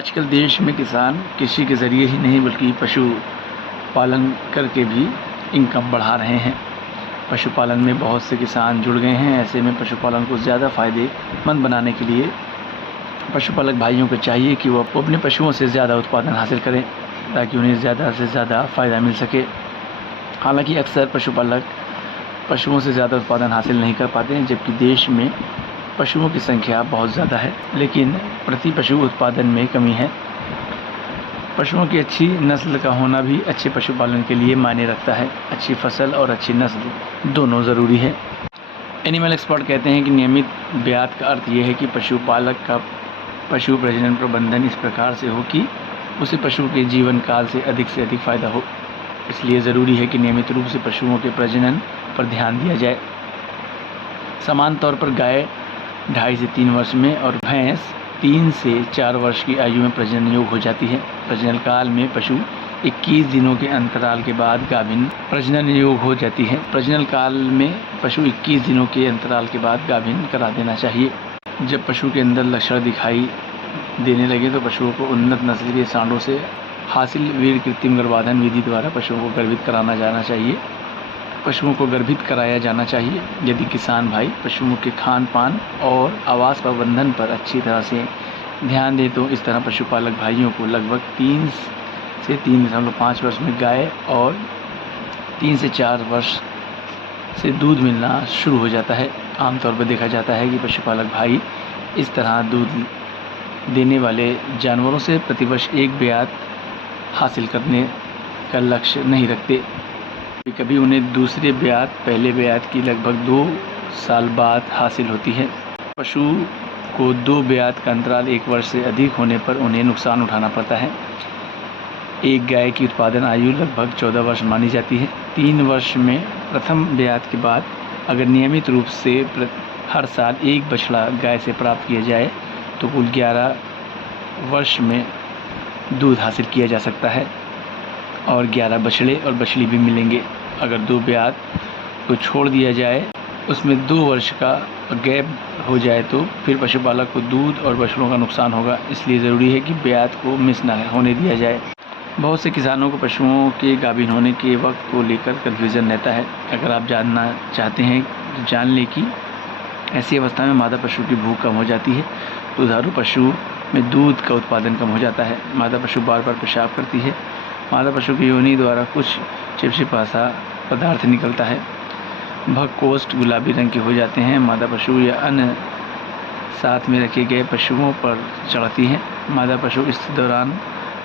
आजकल देश में किसान कृषि के ज़रिए ही नहीं बल्कि पशु पालन करके भी इनकम बढ़ा रहे हैं। पशुपालन में बहुत से किसान जुड़ गए हैं। ऐसे में पशुपालन को ज़्यादा फ़ायदेमंद बनाने के लिए पशुपालक भाइयों को चाहिए कि वो अपने पशुओं से ज़्यादा उत्पादन हासिल करें ताकि उन्हें ज़्यादा से ज़्यादा फ़ायदा मिल सके। हालांकि अक्सर पशुपालक पशुओं से ज़्यादा उत्पादन हासिल नहीं कर पाते हैं, जबकि देश में पशुओं की संख्या बहुत ज़्यादा है, लेकिन प्रति पशु उत्पादन में कमी है। पशुओं की अच्छी नस्ल का होना भी अच्छे पशुपालन के लिए मायने रखता है। अच्छी फसल और अच्छी नस्ल दोनों ज़रूरी है। एनिमल एक्सपर्ट कहते हैं कि नियमित ब्यात का अर्थ ये है कि पशुपालक का पशु प्रजनन प्रबंधन इस प्रकार से हो कि उसे पशु के जीवन काल से अधिक फ़ायदा हो। इसलिए ज़रूरी है कि नियमित रूप से पशुओं के प्रजनन पर ध्यान दिया जाए। समान तौर पर गाय 2.5 से 3 वर्ष में और भैंस 3 से 4 वर्ष की आयु में प्रजनन योग हो जाती है। प्रजनन काल में पशु 21 दिनों के अंतराल के बाद गाभिन प्रजनन योग हो जाती है। प्रजनन काल में पशु 21 दिनों के अंतराल के बाद गाभिन करा देना चाहिए। जब पशु के अंदर लक्षण दिखाई देने लगे तो पशुओं को उन्नत नस्ल के सांडों से हासिल वीर्य कृत्रिम गर्भाधान विधि द्वारा पशुओं को गर्भित कराना जाना चाहिए। पशुओं को गर्भित कराया जाना चाहिए। यदि किसान भाई पशुओं के खान पान और आवास प्रबंधन पर अच्छी तरह से ध्यान दें तो इस तरह पशुपालक भाइयों को लगभग 3 से 3.5 वर्ष में गाय और 3 से 4 वर्ष से दूध मिलना शुरू हो जाता है। आमतौर पर देखा जाता है कि पशुपालक भाई इस तरह दूध देने वाले जानवरों से प्रतिवर्ष एक ब्यात हासिल करने का लक्ष्य नहीं रखते। कभी उन्हें दूसरे ब्यात पहले ब्यात की लगभग 2 साल बाद हासिल होती है। पशु को 2 ब्यात का अंतराल 1 वर्ष से अधिक होने पर उन्हें नुकसान उठाना पड़ता है। एक गाय की उत्पादन आयु लगभग 14 वर्ष मानी जाती है। 3 वर्ष में प्रथम ब्यात के बाद अगर नियमित रूप से हर साल एक बछड़ा गाय से प्राप्त किया जाए तो कुल 11 वर्ष में दूध हासिल किया जा सकता है और 11 बछड़े और बछड़ी भी मिलेंगे। अगर 2 ब्यात को छोड़ दिया जाए, उसमें 2 वर्ष का गैप हो जाए तो फिर पशुपालक को दूध और बछड़ों का नुकसान होगा। इसलिए ज़रूरी है कि ब्यात को मिस न होने दिया जाए। बहुत से किसानों को पशुओं के गाभिन होने के वक्त को लेकर कन्फ्यूज़न रहता है। अगर आप जानना चाहते हैं तो जान लें कि ऐसी अवस्था में मादा पशु की भूख कम हो जाती है, दुधारू पशु में दूध का उत्पादन कम हो जाता है। मादा पशु बार बार पेशाब करती है। मादा पशु की योनि द्वारा कुछ चिपचिपा सा पदार्थ निकलता है। भगकोष्ठ गुलाबी रंग के हो जाते हैं। मादा पशु या अन्य साथ में रखे गए पशुओं पर चढ़ती है। मादा पशु इस दौरान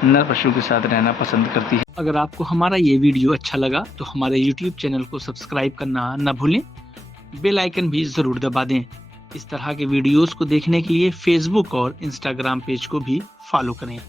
नर पशु के साथ रहना पसंद करती है। अगर आपको हमारा ये वीडियो अच्छा लगा तो हमारे YouTube चैनल को सब्सक्राइब करना न भूलें। बेल आइकन भी ज़रूर दबा दें। इस तरह के वीडियोस को देखने के लिए Facebook और Instagram पेज को भी फॉलो करें।